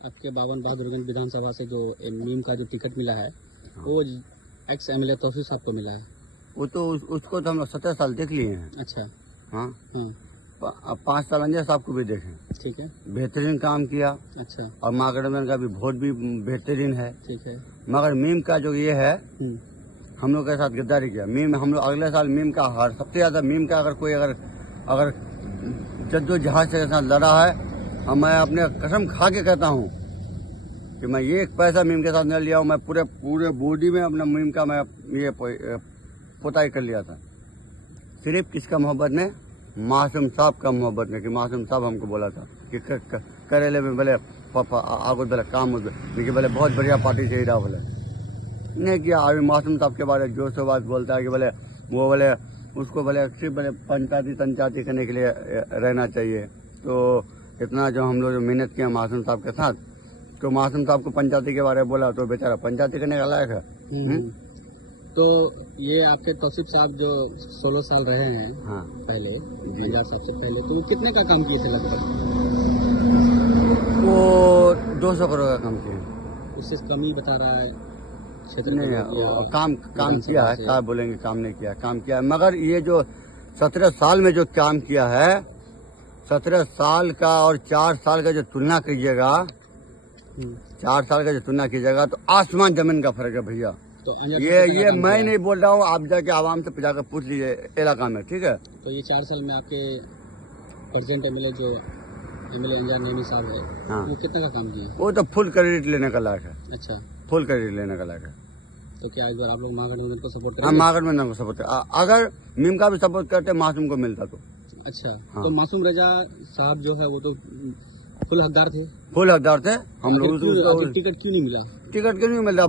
आपके बावन बहादुरगंज विधानसभा से जो नीम का जो टिकट मिला है वो एक्स एमएलए तौसीफ साहब को मिला है। वो तो उसको तो हम 17 साल देख लिए हैं। अच्छा। हाँ हाँ। 5 साल अंजय साहब को भी देखे। ठीक है। बेहतरीन काम किया। अच्छा। और मागड़में का भी वोट भी बेहतरीन है। ठीक है। मगर मीम का जो ये है हम लोग के साथ गद्दारी किया। मीम हम लोग अगले साल मीम का हार सबसे ज्यादा मीम का अगर कोई अगर जद्दोजहद के साथ लड़ा है और मैं अपने कसम खा के कहता हूँ कि मैं ये एक पैसा मीम के साथ न लिया हूँ। मैं पूरे बॉडी में अपना मीम का मैं ये पोताई कर लिया था। सिर्फ किसका मोहब्बत ने, मासूम साहब का मोहब्बत ने। कि मासूम साहब हमको बोला था कि करेले में भले आगो भले काम देखिए भले बहुत बढ़िया पार्टी से रहा भले नहीं किया। अभी मासूम साहब के बारे में जो सो बात बोलता है कि भले वो भले उसको भले सिर्फ भले पंचायती करने के लिए रहना चाहिए। तो इतना जो हम लोग मेहनत किया मासूम साहब के साथ, तो मासूम साहब को पंचायती के बारे में बोला तो बेचारा पंचायती करने का लायक है। तो ये आपके तौसीफ साहब जो 16 साल रहे हैं हाँ पहले पंजाब साहब से पहले, तो वो कितने का काम किए थे लगभग? वो 200 करोड़ का काम किया। उससे कम ही बता रहा है क्षेत्र नहीं। काम किया है, क्या बोलेंगे काम नहीं किया, काम किया है। मगर ये जो 17 साल में जो काम किया है, 17 साल का और 4 साल का जो तुलना कीजिएगा, 4 साल का जो तुलना कीजिएगा तो आसमान जमीन का फर्क है भैया। तो ये मैं नहीं बोल रहा हूँ, आप जाके आवाम से जाकर पूछ लीजिए इलाका में। ठीक है। तो ये 4 साल में आपके प्रेजेंट एमएलए जो एमएलए अंजार नईमी साहब है, हाँ, वो कितना का काम किए? वो तो फुल क्रेडिट लेने का लायक है। अच्छा, फुल क्रेडिट लेने का लायक है। तो क्या इस बार आप लोग महागठबंधन को सपोर्ट हाँ, करेंगे? महागठबंधन को सपोर्ट अगर मीम का भी सपोर्ट करते मासूम को मिलता तो। अच्छा। हाँ। तो मासूम रजा साहब जो है वो तो फुल हकदार थे। फुल हकदार थे। हम लोग टिकट क्यों नहीं मिला? टिकट क्यों नहीं मिलता?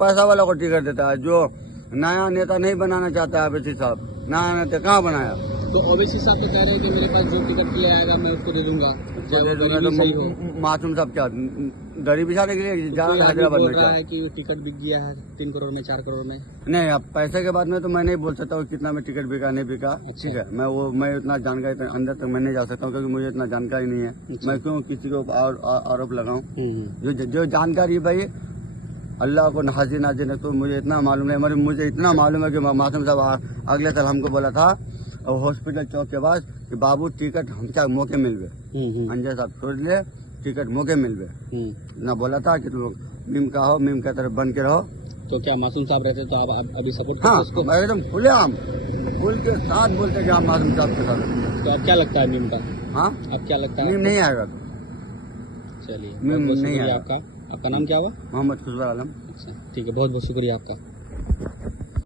पैसा वाला को टिकट देता है। जो नया नेता नहीं बनाना चाहता है ओवैसी साहब, नया नेता कहाँ बनाया? तो ओवैसी साहब तो कह रहे हैं कि मेरे पास जो टिकट किया आएगा मैं उसको दे दूंगा। तो मासूम साहब क्या दरी बिछाने के लिए जाना हैदराबाद में? क्या है कि टिकट बिक गया है 3 करोड़ में, 4 करोड़ में? नहीं, अब पैसे के बाद में तो मैं नहीं बोल सकता हूँ कितना में टिकट बिका नहीं बिका। ठीक है। मैं उतना जानकारी अंदर तक मैं नहीं जा सकता हूँ क्योंकि मुझे इतना जानकारी नहीं है। मैं क्यों किसी को आरोप लगाऊं? जो जानकारी भाई अल्लाह को हाजिर नाजिर है। तो मुझे इतना मालूम है, मुझे इतना मालूम है कि मासूम साहब अगले साल हमको बोला था और हॉस्पिटल चौक के बाद कि बाबू टिकट हम क्या मौके मिल गए, अंजय साहब छोड़ दिए, टिकट मौके मिल गए। ना बोला था कि तुम मीम का हो, मीम का तरफ बन के रहो। तो क्या मासूम साहब रहते तो आप अभी सपोर्ट? हाँ, एकदम खुलेआम खुल के साथ बोलते कि आप मासूम साहब के साथ। तो आप क्या लगता है मीम का? हाँ, अब क्या लगता है? मीम नहीं आएगा। चलिए, मीम नहीं आएगा। आपका नाम क्या हुआ? मोहम्मद खुशबा आलम। अच्छा, ठीक है, बहुत बहुत शुक्रिया आपका।